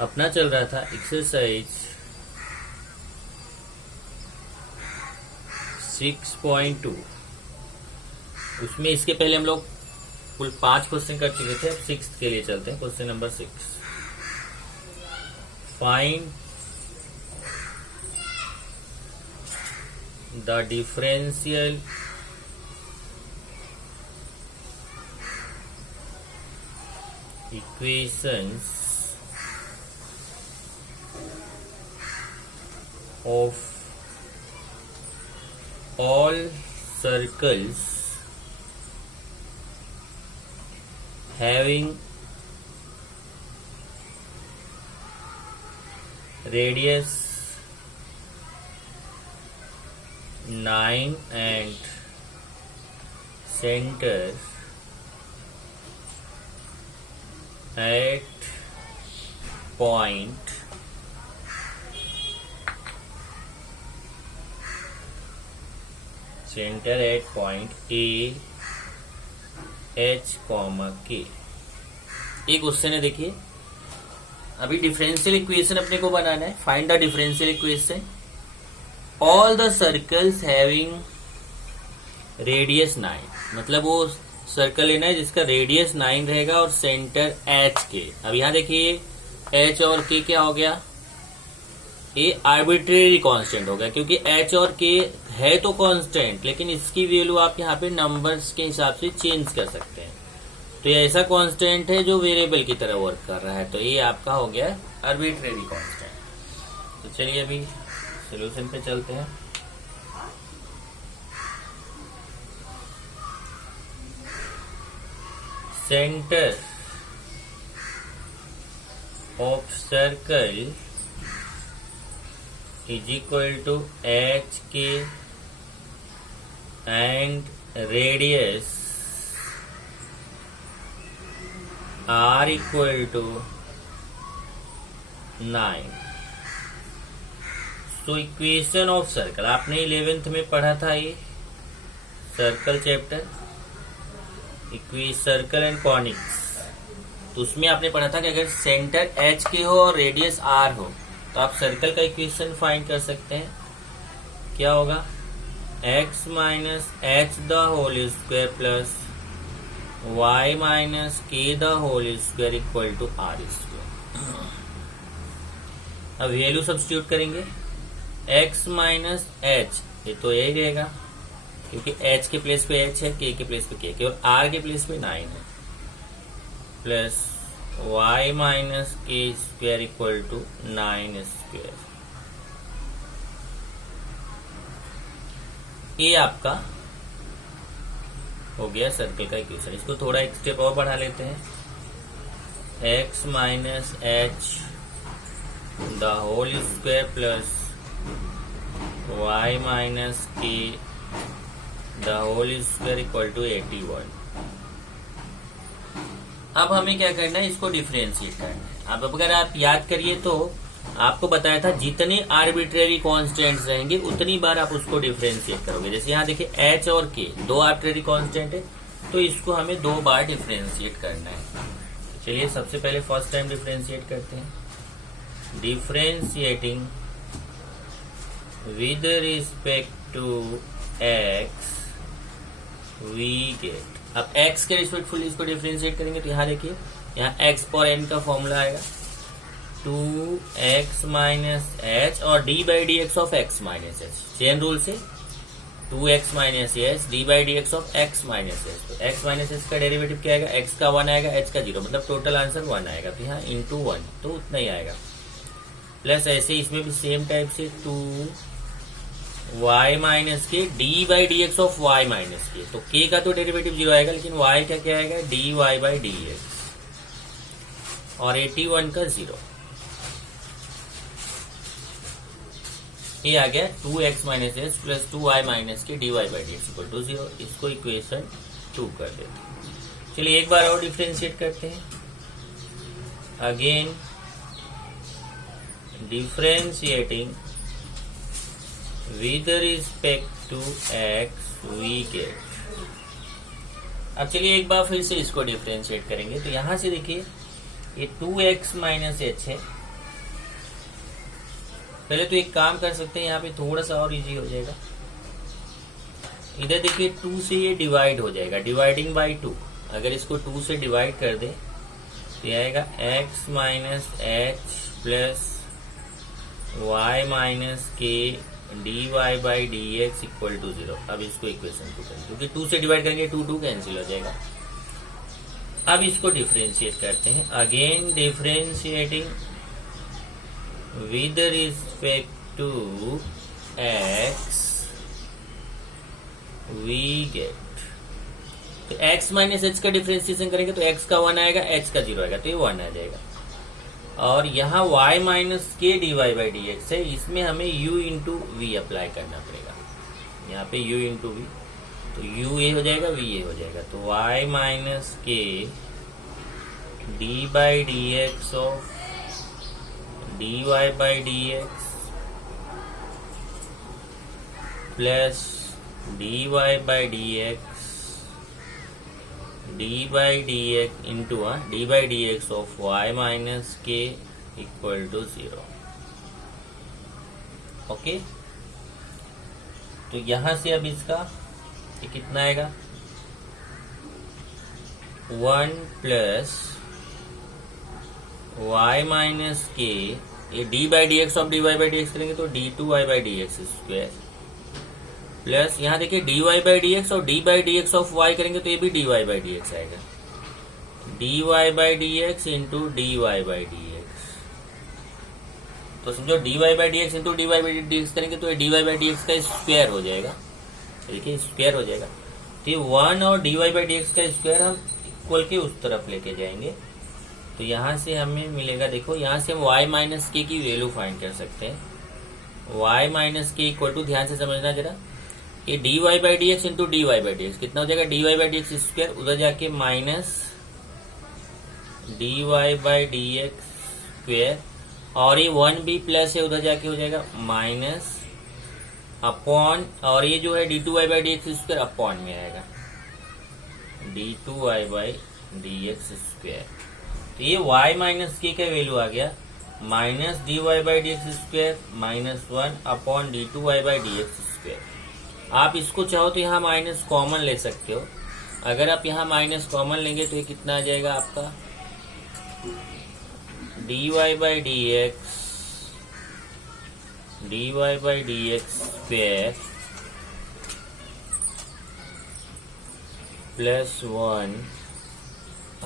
अपना चल रहा था एक्सरसाइज 6.2। उसमें इसके पहले हम लोग कुल 5 क्वेश्चन कर चुके थे। अब 6th के लिए चलते हैं। Question number 6, find the differential equations of all circles having radius 9 and center at point A H, K। एक क्वेश्चन है, देखिए। अभी डिफरेंशियल इक्वेशन अपने को बनाना है। Find the differential equation all the circles having radius 9, मतलब वो सर्कल लेना है जिसका रेडियस 9 रहेगा और सेंटर एच के। अब यहां देखिए एच और के क्या हो गया, ये आर्बिट्रेरी कांस्टेंट हो गया, क्योंकि एच और के है तो कांस्टेंट, लेकिन इसकी वैल्यू आप यहाँ पे नंबर्स के हिसाब से चेंज कर सकते हैं। तो ये ऐसा कांस्टेंट है जो वेरिएबल की तरह वर्क कर रहा है, तो ये आपका हो गया आर्बिट्रेरी कांस्टेंट। तो चलिए अभी सोल्यूशन पे चलते हैं। Centre of circle is equal to HK and radius are equal to 9। So equation of circle आपने 11th में पढ़ा था, ये circle chapter circle and conics. तो उसमें आपने पढ़ा था कि अगर सेंटर एच के हो और रेडियस आर हो तो आप सर्कल का इक्वेशन फाइंड कर सकते हैं। क्या होगा, x minus H the whole square plus y minus K the whole square equal to R square. अब वैल्यू सब्स्टिट्यूट करेंगे। x माइनस एच, ये तो यही रहेगा क्योंकि h के प्लेस पे h है, k के प्लेस पे k और r के प्लेस पे 9 है, प्लस y माइनस के स्क्वायर इक्वल टू 9 स्क्वायर। ये आपका हो गया सर्कल का इक्वेशन। इसको थोड़ा एक स्टेप और बढ़ा लेते हैं। x minus H the whole square plus y minus K the whole square equal to 81। अब हमें क्या करना है, इसको डिफरेंशिएट करना है। अब अगर आप याद करिए तो आपको बताया था जितने आर्बिट्रेरी कांस्टेंट्स रहेंगे उतनी बार आप उसको डिफरेंशिएट करोगे। जैसे यहाँ देखिए एच और के दो आर्बिट्रेरी कांस्टेंट है, तो इसको हमें 2 बार डिफरेंशिएट करना है। चलिए सबसे पहले फर्स्ट टाइम डिफरेंशिएट करते हैं। Differentiating with respect to X we get. अब x के रिस्पेक्टफुल इसको डिफरेंशिएट करेंगे तो यहाँ देखिए, यहाँ x पर n का फॉर्मूला आएगा 2x माइनस एच और d by D x of x minus H. Chain rule से 2x minus H D by D x of x minus H. तो x माइनस एच का डेरिवेटिव क्या आएगा, x का 1 आएगा, h का 0, मतलब टोटल आंसर 1 आएगा। तो यहाँ इंटू 1 तो उतना ही आएगा। प्लस ऐसे इसमें भी सेम टाइप से 2y माइनस के d by D x of y minus के। तो k का तो डेरिवेटिव 0 आएगा, लेकिन y का क्या आएगा, dy बाई डी एक्स और 81 का 0। ये आ गया 2x minus H plus 2y minus k dy by D x equal to 0। इसको इक्वेशन 2 कर देते हैं। चलिए एक बार और डिफरेंशिएट करते हैं। Again differentiating with respect to x we get। अब चलिए एक बार फिर से इसको डिफरेंशिएट करेंगे। तो यहां से देखिए ये 2x माइनस एच है, पहले तो एक काम कर सकते हैं, यहाँ पे थोड़ा सा और इजी हो जाएगा। इधर देखिए 2 से ये डिवाइड हो जाएगा, डिवाइडिंग बाई 2। अगर इसको 2 से डिवाइड कर दे तो ये आएगा x minus H plus Y minus के D Y by D x equal to 0। अब इसको इक्वेशन को करें, क्योंकि 2 से डिवाइड करेंगे 2 कैंसिल हो जाएगा। अब इसको डिफरेंशिएट करते हैं, again differentiating with respect to x we get, तो x माइनस एच का डिफरेंशिएशन करेंगे तो x का 1 आएगा, h का 0 आएगा, तो ये 1 आ जाएगा। और यहाँ y माइनस के D Y by D x है, इसमें हमें u इंटू वी अप्लाई करना पड़ेगा। यहाँ पे u इंटू वी, तो u ये हो जाएगा, v ये हो जाएगा, तो y माइनस के d by D x of D Y by D x plus d Y by D x d by D x into d by D x of y minus k equal to 0। Okay, तो यहां से अब इसका ये कितना आएगा, 1 plus Y minus K, ये D by D x of D Y by D x करेंगे तो D two Y by D x square plus यहाँ देखिए D Y by D X और D by D x of Y करेंगे तो ये भी D Y by D X आएगा, D Y by D x into D Y by D X. तो समझो D Y by D x into D Y by D x करेंगे तो ये d Y by D x का square हो जाएगा, देखिए स्क्वायर हो जाएगा। तो ये 1 और D Y by D x का स्क्वायर हम इक्वल के उस तरफ लेके जाएंगे, तो यहाँ से हमें मिलेगा, देखो यहाँ से हम y माइनस के की वैल्यू फाइंड कर सकते हैं। y minus k equal to, ध्यान से समझना जरा, ये d Y by D x into D Y by D x कितना हो जाएगा, d Y by D x square, उधर जाके minus d Y by D x square, और ये 1 भी प्लस है, उधर जाके हो जाएगा माइनस अपॉन, और ये जो है d two Y by D x square upon में आएगा d two Y by D x square. तो ये y माइनस के का वैल्यू आ गया minus d Y by D x square minus 1 upon d two Y by D x square. आप इसको चाहो तो यहाँ माइनस कॉमन ले सकते हो, अगर आप यहाँ माइनस कॉमन लेंगे तो ये कितना आ जाएगा आपका, d Y by D x square plus 1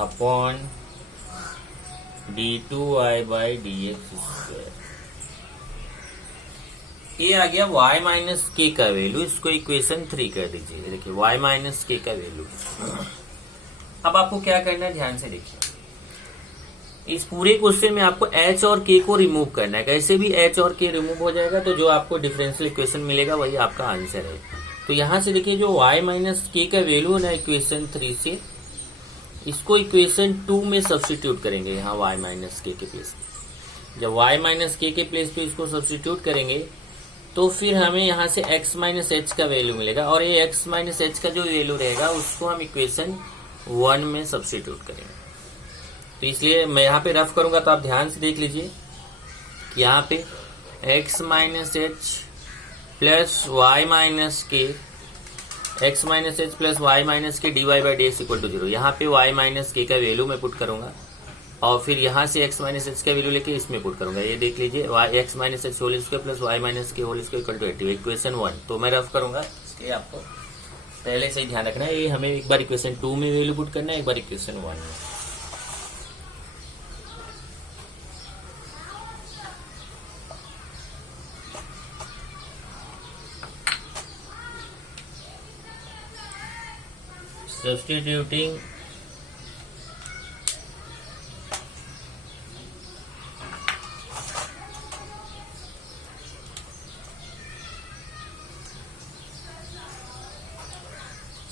upon d two Y by D x square. ये आ गया y माइनस के का वैल्यू, इसको इक्वेशन 3 कर दीजिए। देखिए y माइनस के का वैल्यू। अब आपको क्या करना है, ध्यान से देखिए, इस पूरे क्वेश्चन में आपको h और k को रिमूव करना है। कैसे भी h और k रिमूव हो जाएगा तो जो आपको डिफरेंशियल इक्वेशन मिलेगा वही आपका आंसर है। तो यहां से देखिए जो y माइनस के का वैल्यू है ना इक्वेशन 3 से, इसको इक्वेशन 2 में सब्स्टिट्यूट करेंगे। यहाँ y माइनस के प्लेस पे, जब y माइनस के प्लेस पे इसको सब्स्टिट्यूट करेंगे तो फिर हमें यहाँ से x माइनस एच का वैल्यू मिलेगा, और ये x माइनस एच का जो वैल्यू रहेगा उसको हम इक्वेशन 1 में सब्स्टिट्यूट करेंगे। तो इसलिए मैं यहाँ पे रफ करूंगा, तो आप ध्यान से देख लीजिए कि यहाँ पे x minus H plus Y minus K, x minus H plus Y minus के D Y by D x equal to 0। यहाँ पे y माइनस के का वैल्यू मैं पुट करूंगा, और फिर यहाँ से x माइनस एच का वैल्यू लेके इसमें पुट करूंगा। ये देख लीजिए x minus H whole square plus Y minus K whole square equal to 80, equation 1। तो मैं रफ करूंगा, इसलिए आपको पहले से ही ध्यान रखना है। ये हमें एक बार इक्वेशन 2 में वैल्यू पुट करना है, एक बार इक्वेशन 1 में।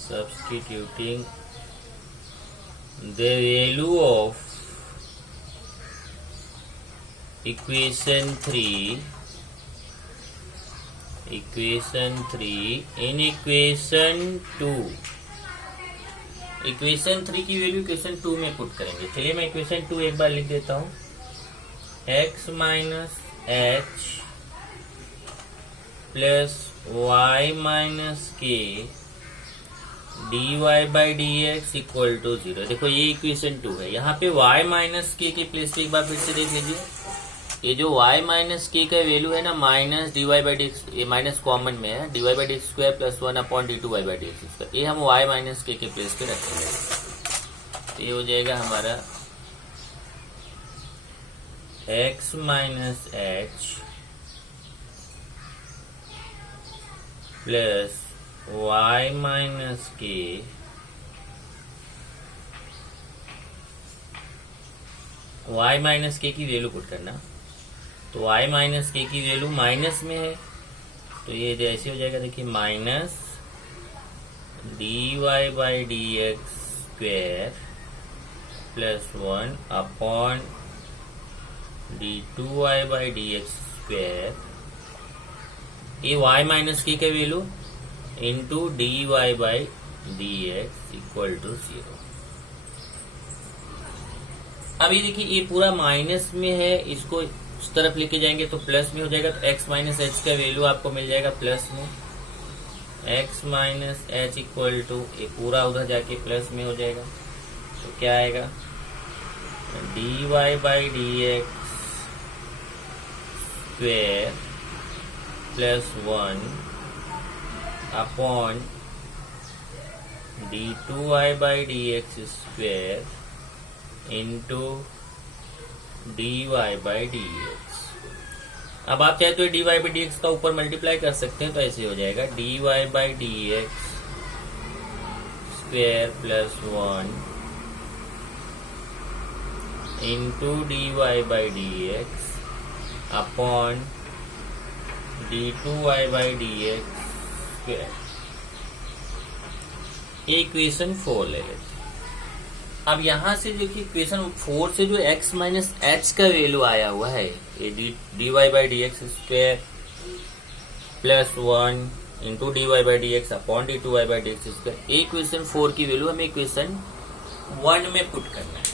Substituting the value of equation 3 in equation 2। Equation 3 की वैल्यू इक्वेशन 2 में पुट करेंगे। चलिए मैं इक्वेशन 2 एक बार लिख देता हूं, x minus H plus Y minus के D Y by D x equal to 0। देखो ये इक्वेशन 2 है। यहाँ पे y माइनस के प्लेस पे एक बार फिर से देख लीजिए। ये जो y माइनस के का वैल्यू है ना, minus d Y by D x, ये माइनस कॉमन में है, d Y by D x square plus 1 upon d two Y by D x square, ये हम y माइनस के प्लेस पे रखेंगे। तो ये हो जाएगा हमारा x minus H plus y minus के y माइनस के की वैल्यू पुट करना। तो y माइनस के की वैल्यू माइनस में है, तो ये जैसे हो जाएगा, देखिए minus d Y by D x square plus 1 upon d two Y by D x square, ये y माइनस के का value into D Y by D x equal to 0। अभी देखिए ये पूरा माइनस में है, इसको इस तरफ लेके जाएंगे तो प्लस में हो जाएगा। तो x माइनस एच का वैल्यू आपको मिल जाएगा प्लस में, x minus h equal to, ये पूरा उधर जाके प्लस में हो जाएगा। तो क्या आएगा, D Y by D x square plus 1 upon d two Y by D x square into D Y by D x. अब आप चाहे तो d Y by D x का ऊपर मल्टीप्लाई कर सकते हैं, तो ऐसे हो जाएगा d Y by D x square plus 1 into D Y by D x upon d two Y by D x square. Equation 4 ले लेते। अब यहां से देखिए इक्वेशन 4 से जो x माइनस एच का वैल्यू आया हुआ है, ये d Y by D x square plus 1 into D Y by D x upon d two Y by D x square, equation 4 की वैल्यू हमें इक्वेशन 1 में पुट करना है।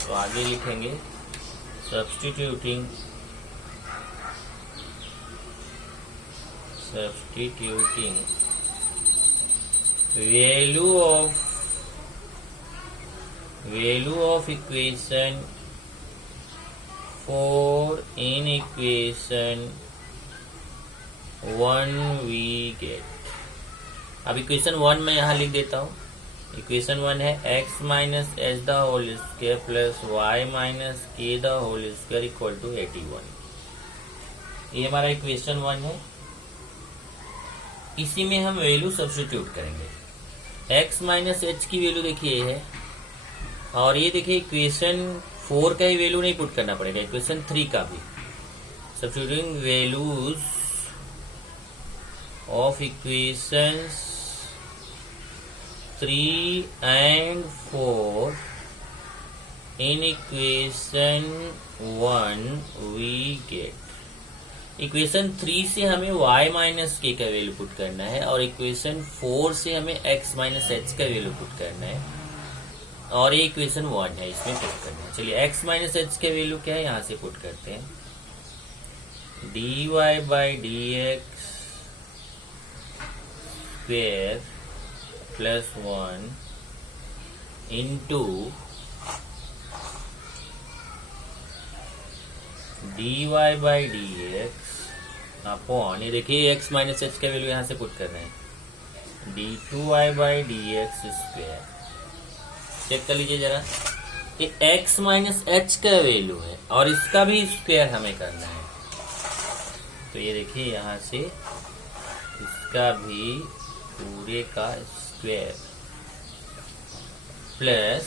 तो आगे लिखेंगे substituting value of equation 4 in equation 1 we get। अब equation 1 मैं यहां लिख देता हूं। इक्वेशन 1 है x minus H the whole square plus Y minus K the whole square equal to 81। ये हमारा इक्वेशन 1 है। इसी में हम वैल्यू सब्स्टिट्यूट करेंगे। x माइनस एच की वैल्यू देखिए है, और ये देखिए इक्वेशन 4 का ही वैल्यू नहीं पुट करना पड़ेगा, इक्वेशन 3 का भी। Substituting values of equations 3 and 4 in equation 1 we get। Equation 3 से हमें y माइनस के का वैल्यू पुट करना है, और इक्वेशन 4 से हमें x माइनस एच का वैल्यू पुट करना है, और ये इक्वेशन 1 है, इसमें पुट करना है। चलिए x माइनस एच का वैल्यू क्या है, यहां से पुट करते हैं। D Y by D x square plus 1 into D Y by D x upon, ये देखिए x माइनस एच का वैल्यू यहां से पुट कर रहे हैं, d two Y by D x square. Check कर लीजिए जरा, ये x माइनस एच का वैल्यू है और इसका भी स्क्वायर हमें करना है। तो ये देखिए यहां से इसका भी पूरे का स्क्वायर प्लस,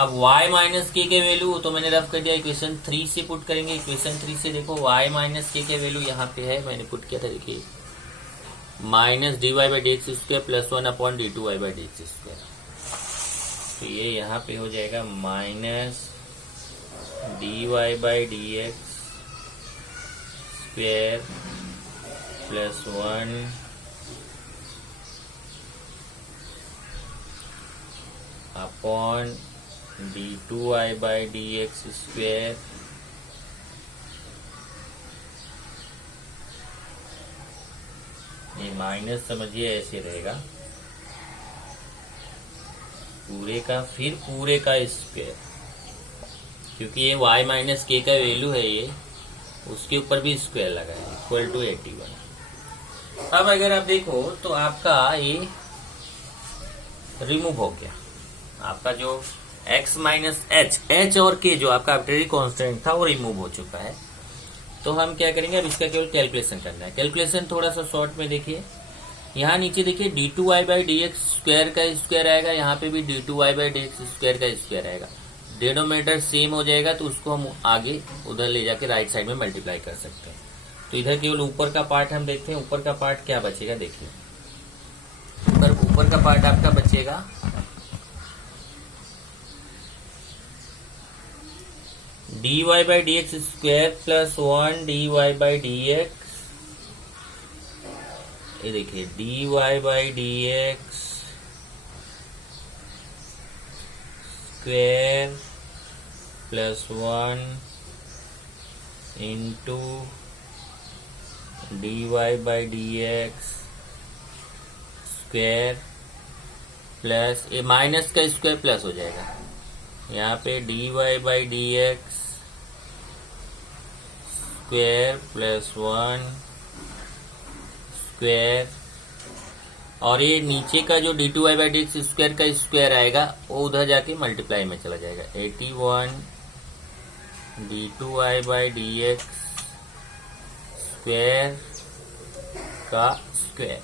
अब y माइनस के वैल्यू तो मैंने रफ कर दिया, इक्वेशन 3 से पुट करेंगे। इक्वेशन 3 से देखो y माइनस के वैल्यू यहाँ पे है, मैंने पुट किया था, देखिए minus d Y by D x square plus 1 upon d two Y by D x square. तो ये यहाँ पे हो जाएगा minus d Y by D x square plus 1 upon d two Y by D x square minus समझिए ऐसे रहेगा पूरे का, फिर पूरे का स्क्वायर, क्योंकि ये y माइनस के का वैल्यू है, ये उसके ऊपर भी स्क्वायर लगा है, इक्वल टू 81। अब अगर आप देखो तो आपका ये रिमूव हो गया, आपका जो x माइनस h और k जो आपका आर्बिट्रेरी कांस्टेंट था वो रिमूव हो चुका है। तो हम क्या करेंगे, अब इसका केवल कैलकुलेशन करना है। कैलकुलेशन थोड़ा सा शॉर्ट में देखिए, यहाँ नीचे देखिए d2y by D x square का स्क्वायर आएगा, यहाँ पे भी d2y by D x square का स्क्वायर आएगा। डिनोमिनेटर सेम हो जाएगा तो उसको हम आगे उधर ले जाके राइट साइड में मल्टीप्लाई कर सकते हैं। तो इधर केवल ऊपर का पार्ट हम देखते हैं, ऊपर का पार्ट क्या बचेगा देखिए। ऊपर का पार्ट आपका बचेगा dy by D x square plus 1 dy by D x, ये देखिए dy by D x square plus 1 into dy by D x square plus ये माइनस का स्क्वायर प्लस हो जाएगा, यहाँ पे dy by D x square plus 1 square, और ये नीचे का जो d2y by D x square का स्क्वायर आएगा वो उधर जाके मल्टीप्लाई में चला जाएगा, 81 d2y by D x square का स्क्वायर।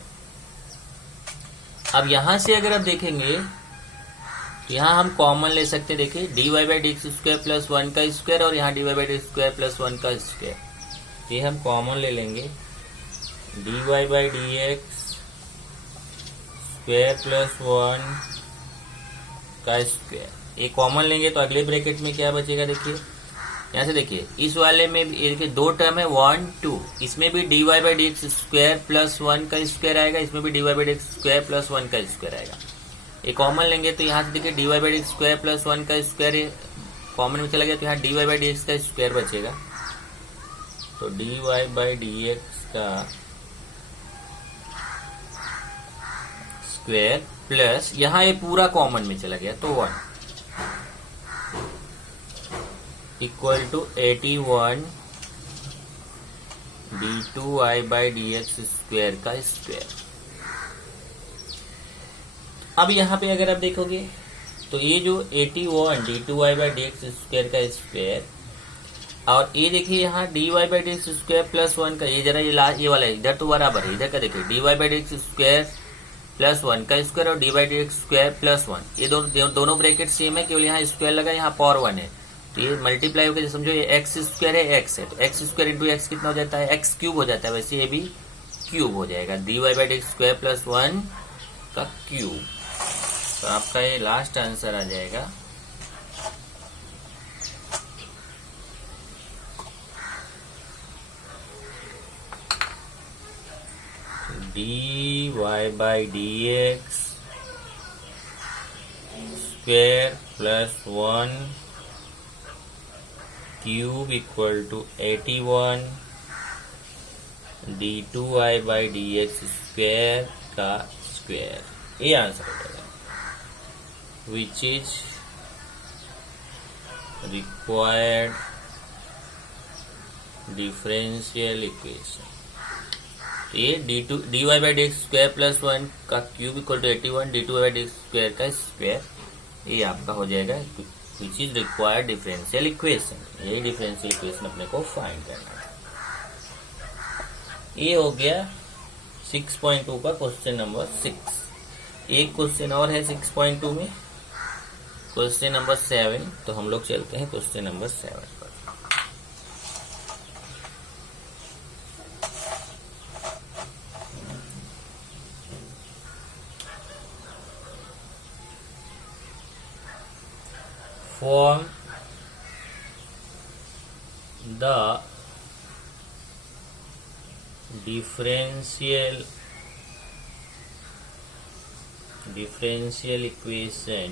अब यहां से अगर आप देखेंगे तो यहाँ हम कॉमन ले सकते हैं, देखिए dy by D x square plus 1 का स्क्वायर और यहाँ dy by D x square plus 1 का स्क्वायर, ये हम कॉमन ले लेंगे, dy by D x square plus 1 का स्क्वायर, ये कॉमन लेंगे तो अगले ब्रैकेट में क्या बचेगा देखिए, यहाँ से देखिए इस वाले में देखिए दो टर्म है 1 2, इसमें भी dy by D x square plus 1 का स्क्वायर आएगा, इसमें भी dy by D x square plus 1 का स्क्वायर आएगा। ये कॉमन लेंगे तो यहाँ से देखिए dy by D x square plus 1 का स्क्वायर कॉमन में चला गया, तो यहाँ dy बाई डी एक्स का स्क्वायर बचेगा, तो dy बाई डी एक्स का स्क्वायर प्लस यहाँ ये पूरा कॉमन में चला गया तो 1 equal to 81 d2y by D x square का स्क्वायर। अब यहाँ पे अगर आप देखोगे तो ये जो 81 d2y by D x square का स्क्वायर, और ये देखिए यहाँ dy by D x square plus 1 का, ये जरा ये वाला इधर तो बराबर है, इधर का देखिए dy by D x square plus 1 का स्क्वायर और dy by D x square plus 1, ये दोनों ब्रैकेट सेम है, केवल यहाँ स्क्वायर लगा, यहाँ पावर 1 है, तो ये मल्टीप्लाई होकर समझो ये एक्स स्क्वायर है, एक्स है, तो एक्स स्क्वायर इंटू एक्स कितना हो जाता है, एक्स क्यूब हो जाता है, वैसे ये भी क्यूब हो जाएगा, dy by D x square plus 1 का क्यूब। तो आपका ये लास्ट आंसर आ जाएगा dy by D x square plus 1 cube equal to 81 d2y by D x square का स्क्वायर, ये आंसर हो जाएगा, which is required differential equation. ये dy by D x square plus 1 का cube equal to 81 d2y by D x square का square, ये आपका हो जाएगा which is required differential equation. यही डिफरेंशियल इक्वेशन अपने को फाइंड करना है। ये हो गया 6.2 का क्वेश्चन नंबर 6। एक क्वेश्चन और है 6.2 में, क्वेश्चन नंबर 7। तो हम लोग चलते हैं क्वेश्चन नंबर 7 पर। Form the differential equation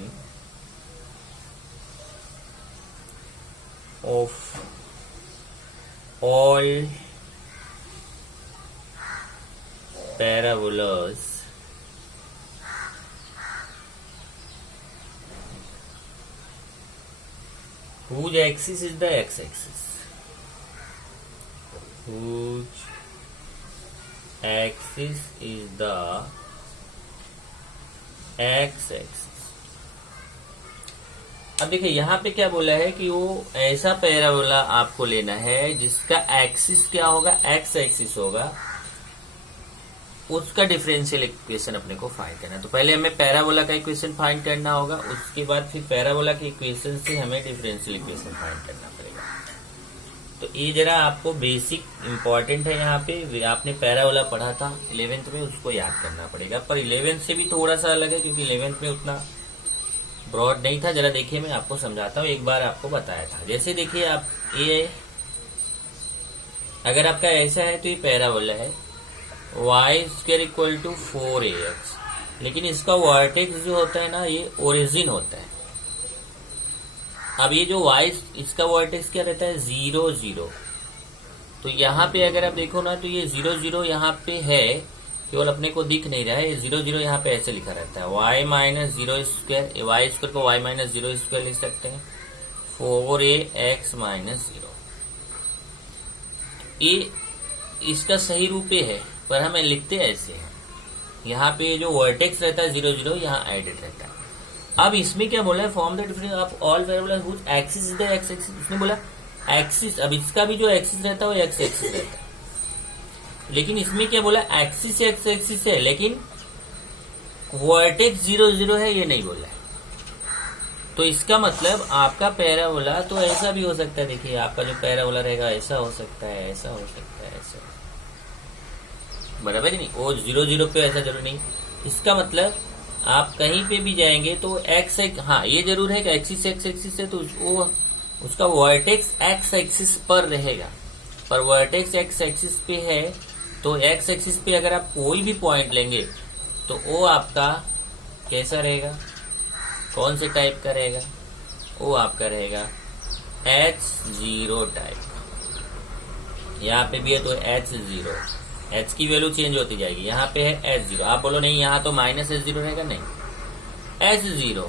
of all parabolas whose axis is the x-axis, whose axis is the x-axis। अब देखिए यहाँ पे क्या बोला है कि वो ऐसा पैराबोला आपको लेना है जिसका एक्सिस क्या होगा, एक्स एक्सिस होगा, उसका डिफरेंशियल इक्वेशन अपने को फाइंड करना है। तो पहले हमें पैराबोला का इक्वेशन फाइंड करना होगा, उसके बाद फिर पैराबोला के इक्वेशन से हमें डिफरेंशियल इक्वेशन फाइंड करना पड़ेगा। तो ये जरा आपको बेसिक इंपॉर्टेंट है, यहाँ पे आपने पैराबोला पढ़ा था 11th में, उसको याद करना पड़ेगा। पर 11th से भी थोड़ा सा अलग है क्योंकि 11th में उतना ब्रॉड नहीं था। जरा देखिए मैं आपको समझाता हूँ, एक बार आपको बताया था। जैसे देखिए आप ये अगर आपका ऐसा है तो ये पैराबोला है y² इक्वल टू 4ax, लेकिन इसका वर्टेक्स जो होता है ना ये ओरिजिन होता है। अब ये जो y इसका वर्टेक्स क्या रहता है 0 0, तो यहाँ पे अगर आप देखो ना तो ये 0 0 यहाँ पे है, केवल अपने को दिख नहीं रहा है। 0 0 यहाँ पे ऐसे लिखा रहता है y minus 0 square, y square को y माइनस 0 स्क्वायर लिख सकते हैं, 4ax माइनस 0। ये इसका सही रूप है, पर हमें लिखते ऐसे हैं। यहाँ पे जो वर्टेक्स रहता है 0 0 यहाँ एडेड रहता है। अब इसमें क्या बोला है, form the difference of all variables which axis is the x axis. इसने बोला एक्सिस, अब इसका भी जो एक्सिस रहता है वो एक्स एक्सिस रहता है, लेकिन इसमें क्या बोला एक्सिस एक्स एक्सिस है, लेकिन वर्टेक्स 0 0 है, ये नहीं बोला है। तो इसका मतलब आपका पैराबोला तो ऐसा भी हो सकता है। देखिए आपका जो पैराबोला रहेगा ऐसा हो सकता है, ऐसा हो सकता है, ऐसा, बराबर ही नहीं। वो 0 0 पे ऐसा जरूर नहीं। इसका मतलब आप कहीं पे भी जाएंगे तो एक्स एक, हाँ ये जरूर है कि एक्सिस एक्स एक्सिस है तो वो उसका वर्टेक्स एक्स एक्सिस पर रहेगा, पर वर्टेक्स एक्स एक्सिस पे है तो एक्स एक्सिस पे अगर आप कोई भी पॉइंट लेंगे तो वो आपका कैसा रहेगा, कौन से टाइप का रहेगा, वो आपका रहेगा H0 टाइप। यहाँ पे भी है तो H0, H की वैल्यू चेंज होती जाएगी। यहाँ पे है H0, आप बोलो नहीं यहाँ तो माइनस H0 रहेगा, नहीं H0।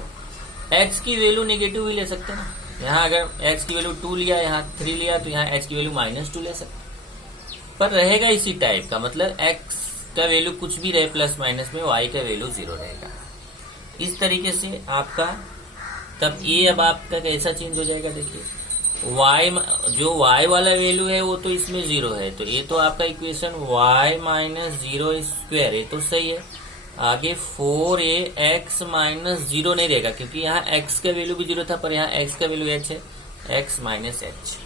X की वैल्यू नेगेटिव भी ले सकते हैं ना, यहाँ अगर X की वैल्यू 2 लिया, यहाँ 3 लिया, तो यहाँ H की वैल्यू -2 ले सकते, पर रहेगा इसी टाइप का। मतलब X का वैल्यू कुछ भी रहे प्लस माइनस में, Y का वैल्यू 0 रहेगा। इस तरीके से आपका तब ये अब आपका कैसा चेंज हो जाएगा, देखिए y जो y वाला वैल्यू है वो तो इसमें 0 है, तो ये तो आपका इक्वेशन y माइनस 0 स्क्वायर, ये तो सही है। आगे 4ax माइनस 0 नहीं रहेगा क्योंकि यहाँ x का वैल्यू भी 0 था, पर यहाँ x का वैल्यू h है, x माइनस h।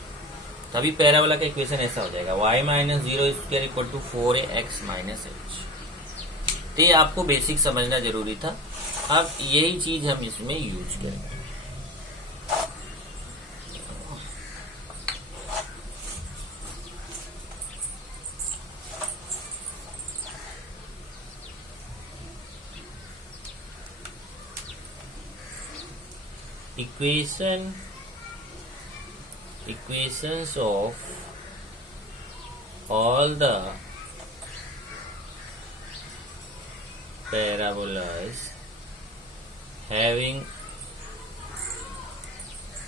तभी पैराबोला का इक्वेशन ऐसा हो जाएगा y minus 0 square equal to 4ax minus h। ये आपको बेसिक समझना जरूरी था। अब यही चीज हम इसमें यूज करेंगे। equations of all the parabolas having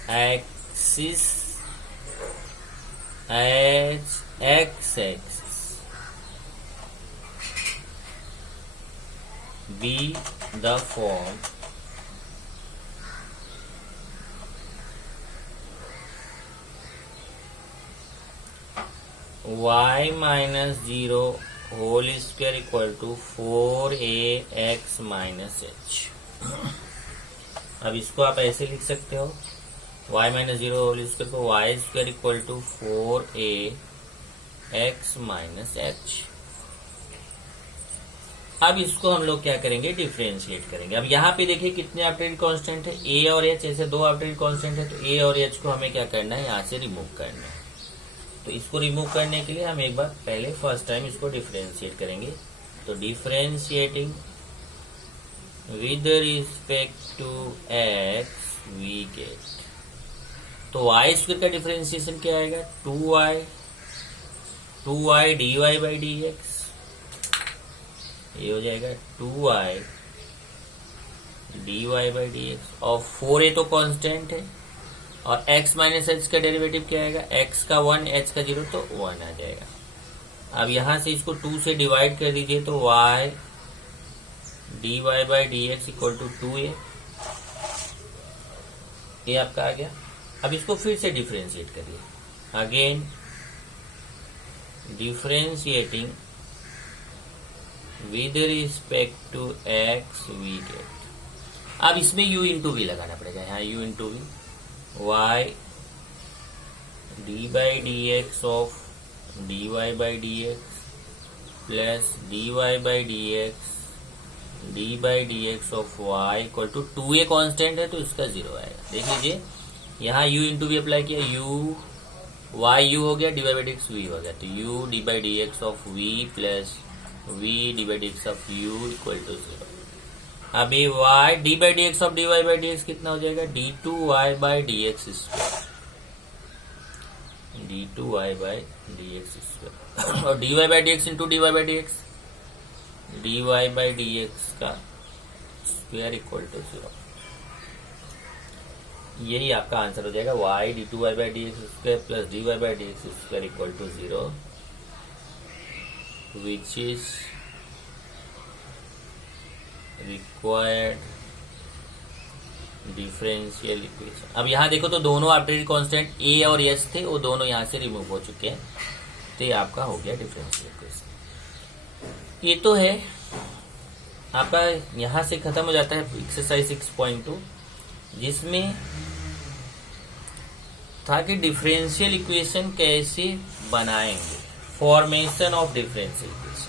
axis as x-axis be the form y minus 0 whole square equal to 4ax minus h। अब इसको आप ऐसे लिख सकते हो y माइनस 0 होल स्क्वायर को y square equal to 4ax minus h। अब इसको हम लोग क्या करेंगे, डिफरेंशिएट करेंगे। अब यहाँ पे देखिए कितने आर्बिट्रेरी कांस्टेंट है, a और h, ऐसे दो आर्बिट्रेरी कांस्टेंट है, तो a और h को हमें क्या करना है, यहाँ से रिमूव करना है। तो इसको रिमूव करने के लिए हम एक बार पहले फर्स्ट टाइम इसको डिफरेंशिएट करेंगे। तो differentiating with respect to x we get, तो y स्क्वायर का डिफरेंशिएशन क्या आएगा, 2y dy बाई dx ये हो जाएगा 2y dy by D X, और 4a तो कांस्टेंट है, और x माइनस एच का डेरिवेटिव क्या आएगा, x का 1 h का 0 तो 1 आ जाएगा। अब यहां से इसको 2 से डिवाइड कर दीजिए तो y dy by D x equal to 2a, ये आपका आ गया। अब इसको फिर से डिफ्रेंशिएट करिए, again differentiating with respect to x we get. अब इसमें u इंटू वी लगाना पड़ेगा, यहाँ u into v, y D by D x of dy by D x plus dy by D x d by D x of y equal to 2a constant है तो इसका 0 आएगा। देख लीजिए यहाँ u इंटू वी अप्लाई किया, u y u हो गया, d by D x v हो गया, तो u D by D x of v plus v D by D x of u equal to 0। अभी y D by D x of D Y by D x कितना हो जाएगा, D two Y by D x square, D two Y by D x square, और D Y by D x into D Y by D x, D Y by D x का square equal to 0। यही आपका answer हो जाएगा, y d two Y by D x square plus d Y by D x square equal to 0, which is required differential equation. अब यहाँ देखो तो दोनों आर्बिट्रेरी कांस्टेंट a और s थे, वो दोनों यहाँ से रिमूव हो चुके हैं, तो ये आपका हो गया डिफरेंशियल इक्वेशन। ये तो है आपका, यहाँ से खत्म हो जाता है एक्सरसाइज 6.2, जिसमें था कि डिफरेंशियल इक्वेशन कैसे बनाएंगे, फॉर्मेशन ऑफ डिफरेंशियल इक्वेशन।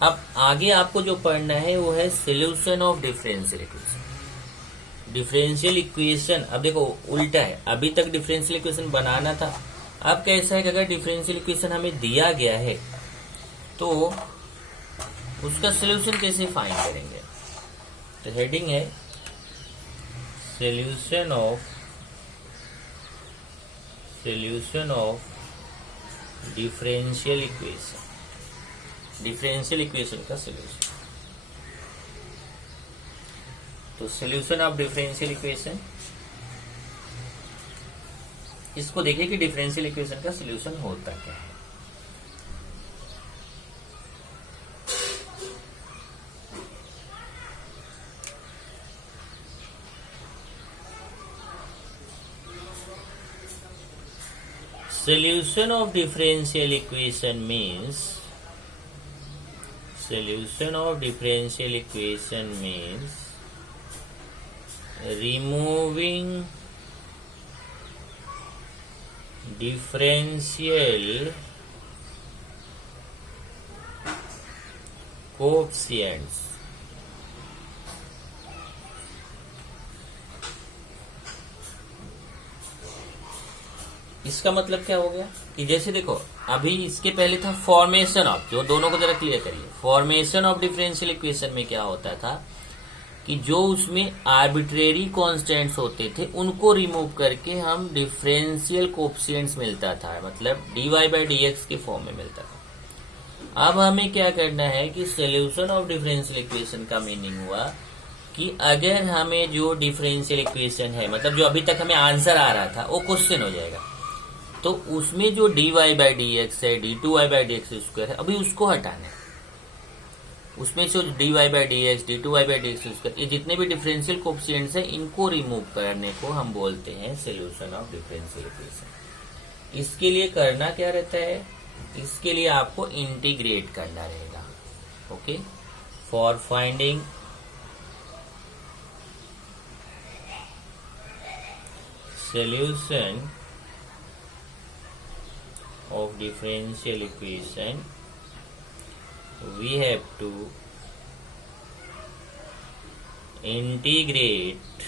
अब आगे आपको जो पढ़ना है वो है solution of differential equation. Differential equation अब देखो उल्टा है, अभी तक डिफरेंशियल इक्वेशन बनाना था, अब कैसा है कि अगर डिफरेंशियल इक्वेशन हमें दिया गया है तो उसका सॉल्यूशन कैसे फाइंड करेंगे। तो हेडिंग है solution of differential equation, differential equation का सॉल्यूशन। तो सॉल्यूशन ऑफ डिफरेंशियल इक्वेशन, इसको देखिए कि डिफरेंशियल इक्वेशन का सॉल्यूशन होता क्या है। Solution of differential equation means removing differential coefficients इसका मतलब क्या हो गया कि जैसे देखो अभी इसके पहले था फॉर्मेशन ऑफ, जो दोनों को जरा क्लियर करिए। फॉर्मेशन ऑफ डिफरेंशियल इक्वेशन में क्या होता था कि जो उसमें आर्बिट्रेरी कांस्टेंट्स होते थे उनको रिमूव करके हम डिफरेंशियल कोएफिशिएंट्स मिलता था, मतलब dy बाई डी एक्स के फॉर्म में मिलता था। अब हमें क्या करना है कि सॉल्यूशन ऑफ डिफरेंशियल इक्वेशन का मीनिंग हुआ कि अगर हमें जो डिफरेंशियल इक्वेशन है, मतलब जो अभी तक हमें आंसर आ रहा था वो क्वेश्चन हो जाएगा, तो उसमें जो dy बाई डी एक्स है, d two Y by D x square है, अभी उसको हटाना है। उसमें से dy by D x, d two Y by D x square, ये जितने भी डिफरेंशियल कोएफिशिएंट्स हैं इनको रिमूव करने को हम बोलते हैं सॉल्यूशन ऑफ डिफरेंशियल इक्वेशन। इसके लिए करना क्या रहता है, इसके लिए आपको इंटीग्रेट करना रहेगा। Okay, for finding solution of differential equation we have to integrate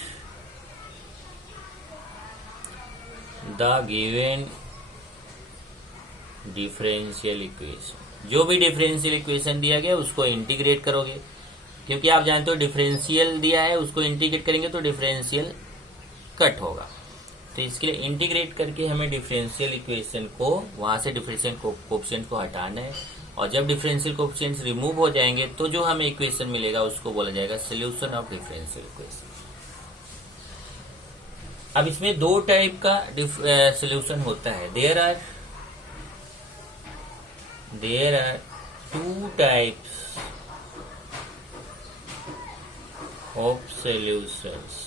the given differential equation। जो भी डिफरेंशियल इक्वेशन दिया गया उसको इंटीग्रेट करोगे, क्योंकि आप जानते हो डिफरेंशियल दिया है उसको इंटीग्रेट करेंगे तो डिफरेंशियल कट होगा। तो इसके लिए इंटीग्रेट करके हमें डिफरेंशियल इक्वेशन को, वहां से डिफरेंशियल कोएफिशिएंट को हटाना है और जब डिफरेंशियल कोएफिशिएंट्स रिमूव हो जाएंगे तो जो हमें इक्वेशन मिलेगा उसको बोला जाएगा सोल्यूशन ऑफ डिफरेंशियल इक्वेशन। अब इसमें दो टाइप का सोल्यूशन होता है। There are two types of solutions.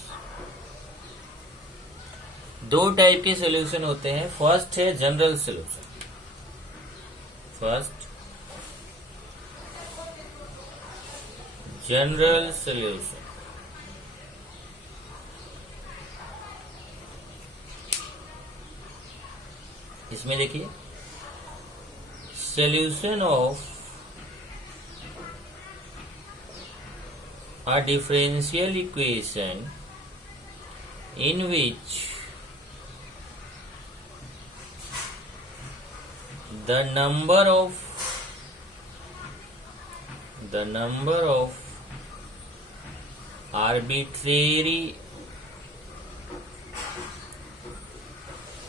दो टाइप के सॉल्यूशन होते हैं। फर्स्ट है जनरल सॉल्यूशन। General solution. इसमें देखिए, solution of a differential equation in which the number of arbitrary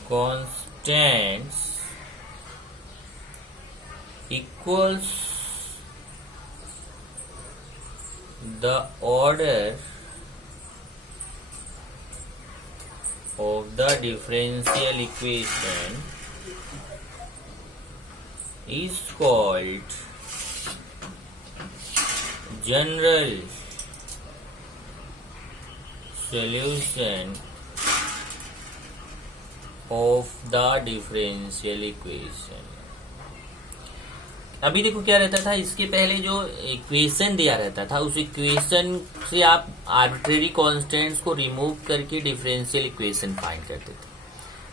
constants equals the order of the differential equation is called general solution of the differential equation। अभी देखो क्या रहता था, इसके पहले जो इक्वेशन दिया रहता था उस इक्वेशन से आप आर्बिट्रेरी कांस्टेंट्स को रिमूव करके डिफरेंशियल इक्वेशन फाइंड करते थे।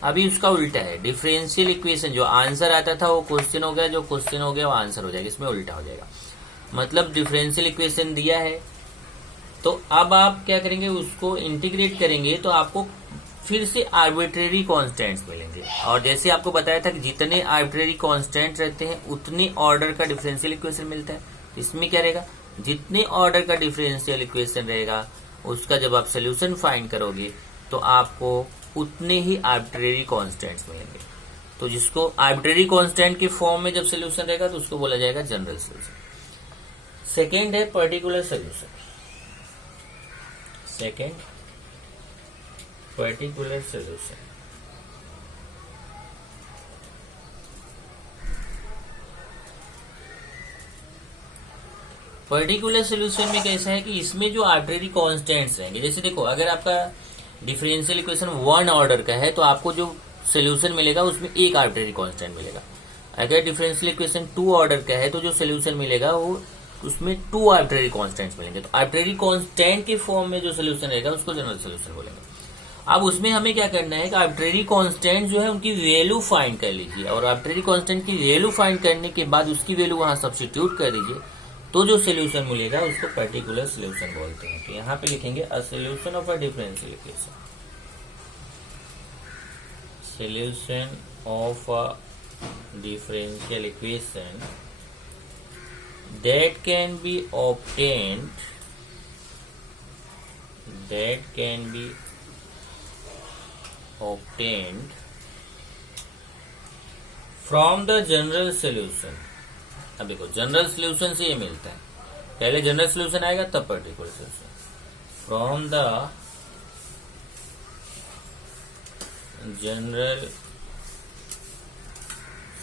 अभी उसका उल्टा है। डिफरेंशियल इक्वेशन जो आंसर आता था वो क्वेश्चन हो गया, जो क्वेश्चन हो गया वो आंसर हो जाएगा। इसमें उल्टा हो जाएगा। मतलब डिफरेंशियल इक्वेशन दिया है तो अब आप क्या करेंगे, उसको इंटीग्रेट करेंगे तो आपको फिर से आर्बिट्रेरी कांस्टेंट्स मिलेंगे। और जैसे आपको बताया था कि जितने आर्बिट्रेरी कांस्टेंट रहते हैं उतने ऑर्डर का डिफरेंशियल इक्वेशन मिलता है। इसमें क्या रहेगा, जितने ऑर्डर का डिफरेंशियल इक्वेशन रहेगा उसका जब आप सोल्यूशन फाइंड करोगे तो आपको उतने ही आर्बिट्रेरी कांस्टेंट्स मिलेंगे। तो जिसको आर्बिट्रेरी कांस्टेंट के फॉर्म में जब सोल्यूशन रहेगा तो उसको बोला जाएगा जनरल सोल्यूशन। सेकेंड है particular solution. Particular solution. Particular solution में कैसा है कि इसमें जो आर्बिट्रेरी कांस्टेंट्स रहेंगे, जैसे देखो अगर आपका डिफरेंशियल इक्वेशन 1 ऑर्डर का है तो आपको जो सोल्यूशन मिलेगा उसमें एक आर्बिट्रेरी कांस्टेंट मिलेगा। अगर डिफरेंशियल इक्वेशन 2 ऑर्डर का है तो जो सोल्यूशन मिलेगा वो उसमें 2 आर्बिट्रेरी कांस्टेंट्स मिलेंगे। तो आर्बिट्रेरी कांस्टेंट के फॉर्म में जो सोल्यूशन रहेगा उसको जनरल सोल्यूशन बोलेंगे। अब उसमें हमें क्या करना है कि आर्बिट्रेरी कांस्टेंट जो है उनकी वैल्यू फाइंड कर लीजिए और आर्बिट्रेरी कांस्टेंट की वैल्यू फाइंड करने के बाद उसकी वैल्यू वहां सब्स्टिट्यूट कर दीजिए तो जो सोल्यूशन मिलेगा उसको पर्टिकुलर सोल्यूशन बोलते हैं। तो यहाँ पे लिखेंगे a solution of a differential equation. Solution of a differential equation that can be obtained from the general solution। अब देखो जनरल सोल्यूशन से ये मिलता है, पहले जनरल सोल्यूशन आएगा तब particular solution. From the general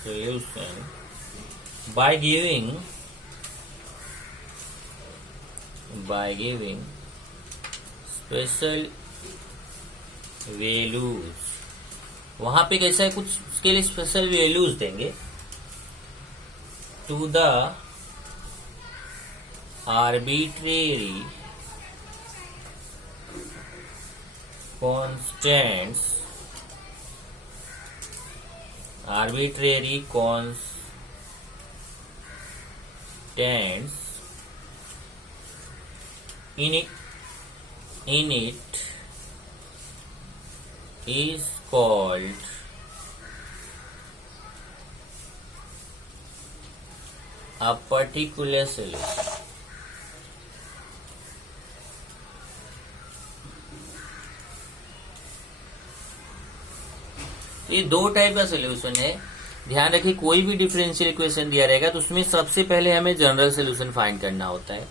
solution by giving special values. वहां पे कैसा है, कुछ उसके लिए स्पेशल वैल्यूज देंगे to the arbitrary constants in it is called a particular solution। ये दो टाइप का सोल्यूशन है। ध्यान रखिए कोई भी डिफरेंशियल इक्वेशन दिया रहेगा तो उसमें सबसे पहले हमें जनरल सोल्यूशन फाइंड करना होता है।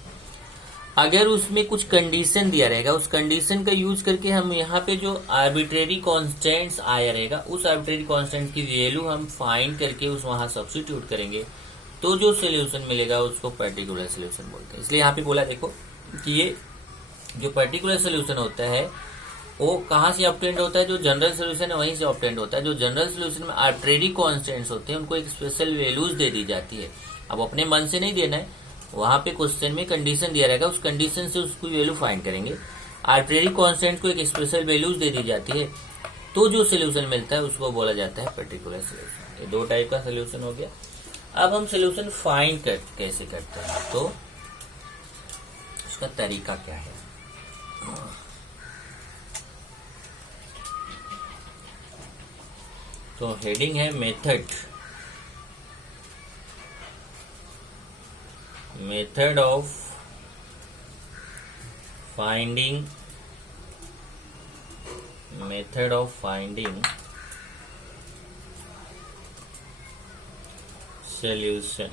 अगर उसमें कुछ कंडीशन दिया रहेगा उस कंडीशन का यूज करके हम यहाँ पे जो आर्बिट्रेरी कांस्टेंट्स आया रहेगा उस आर्बिट्रेरी कांस्टेंट की वैल्यू हम फाइंड करके उस वहां सब्स्टिट्यूट करेंगे तो जो सोल्यूशन मिलेगा उसको पर्टिकुलर सोल्यूशन बोलते हैं। इसलिए यहाँ पे बोला देखो कि ये जो पर्टिकुलर सोल्यूशन होता है वो कहाँ से ऑब्टेंड होता है, जो जनरल सोल्यूशन है वहीं से ऑब्टेंड होता है। जो जनरल सोल्यूशन में आर्बिट्रेरी कांस्टेंट्स होते हैं उनको एक स्पेशल वैल्यूज दे दी जाती है। अब अपने मन से नहीं देना है, वहां पे क्वेश्चन में कंडीशन दिया रहेगा उस कंडीशन से उसकी वैल्यू फाइंड करेंगे। आर्बिट्रेरी कांस्टेंट को एक स्पेशल वैल्यूज दे दी जाती है तो जो सोल्यूशन मिलता है उसको बोला जाता है पर्टिकुलर सोल्यूशन। ये दो टाइप का सोल्यूशन हो गया। अब हम सोल्यूशन फाइंड कैसे करते हैं तो उसका तरीका क्या है। तो हेडिंग है method of finding solution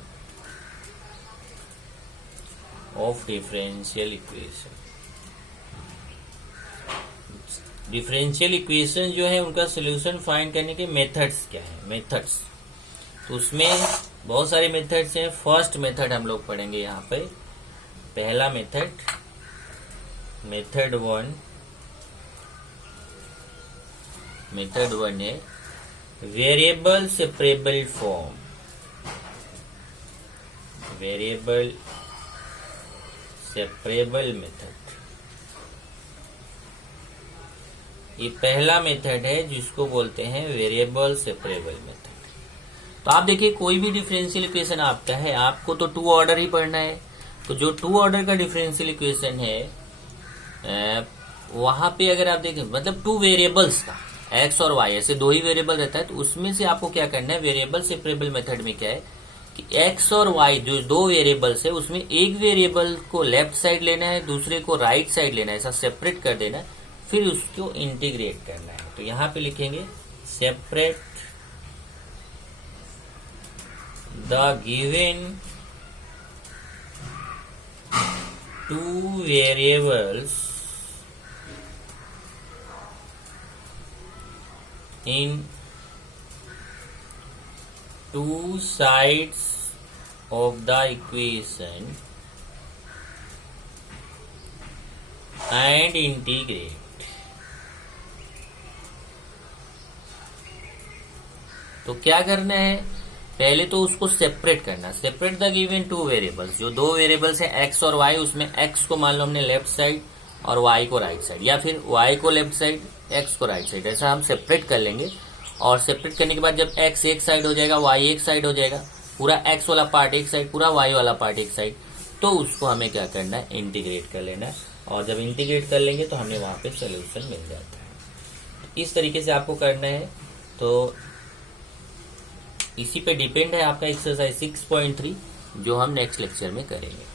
of differential equation। Differential equation जो है उनका सोल्यूशन फाइंड करने के मेथड्स क्या है। मेथड्स तो उसमें बहुत सारे मेथड्स हैं। फर्स्ट मेथड हम लोग पढ़ेंगे यहाँ पे। पहला मेथड वन है variable separable form. Variable separable method, ये पहला मेथड है जिसको बोलते हैं वेरिएबल सेपरेबल मेथड। तो आप देखिए कोई भी डिफरेंशियल इक्वेशन आपका है, आपको तो टू ऑर्डर ही पढ़ना है। तो जो टू ऑर्डर का डिफरेंशियल इक्वेशन है वहां पे अगर आप देखें मतलब टू वेरिएबल्स का एक्स और वाई ऐसे दो ही वेरिएबल रहता है तो उसमें से आपको क्या करना है। वेरिएबल सेपरेबल मेथड में क्या है कि एक्स और वाई जो दो वेरिएबल्स है उसमें एक वेरिएबल को लेफ्ट साइड लेना है दूसरे को राइट साइड लेना है, ऐसा सेपरेट कर देना है, फिर उसको इंटीग्रेट करना है। तो यहां पे लिखेंगे separate the given two variables in two sides of the equation and integrate। तो क्या करना है, पहले तो उसको सेपरेट करना। Separate the given two variables, जो दो वेरिएबल्स हैं एक्स और वाई, उसमें एक्स को मान लो हमने लेफ्ट साइड और वाई को राइट साइड, या फिर वाई को लेफ्ट साइड एक्स को राइट साइड, ऐसा हम सेपरेट कर लेंगे। और सेपरेट करने के बाद जब एक्स एक साइड हो जाएगा वाई एक साइड हो जाएगा, पूरा एक्स वाला पार्ट एक साइड पूरा वाई वाला पार्ट एक साइड, तो उसको हमें क्या करना है, इंटीग्रेट कर लेना है। और जब इंटीग्रेट कर लेंगे तो हमें वहां पे सोल्यूशन मिल जाता है। इस तरीके से आपको करना है। तो इसी पे डिपेंड है आपका एक्सरसाइज 6.3 जो हम नेक्स्ट लेक्चर में करेंगे।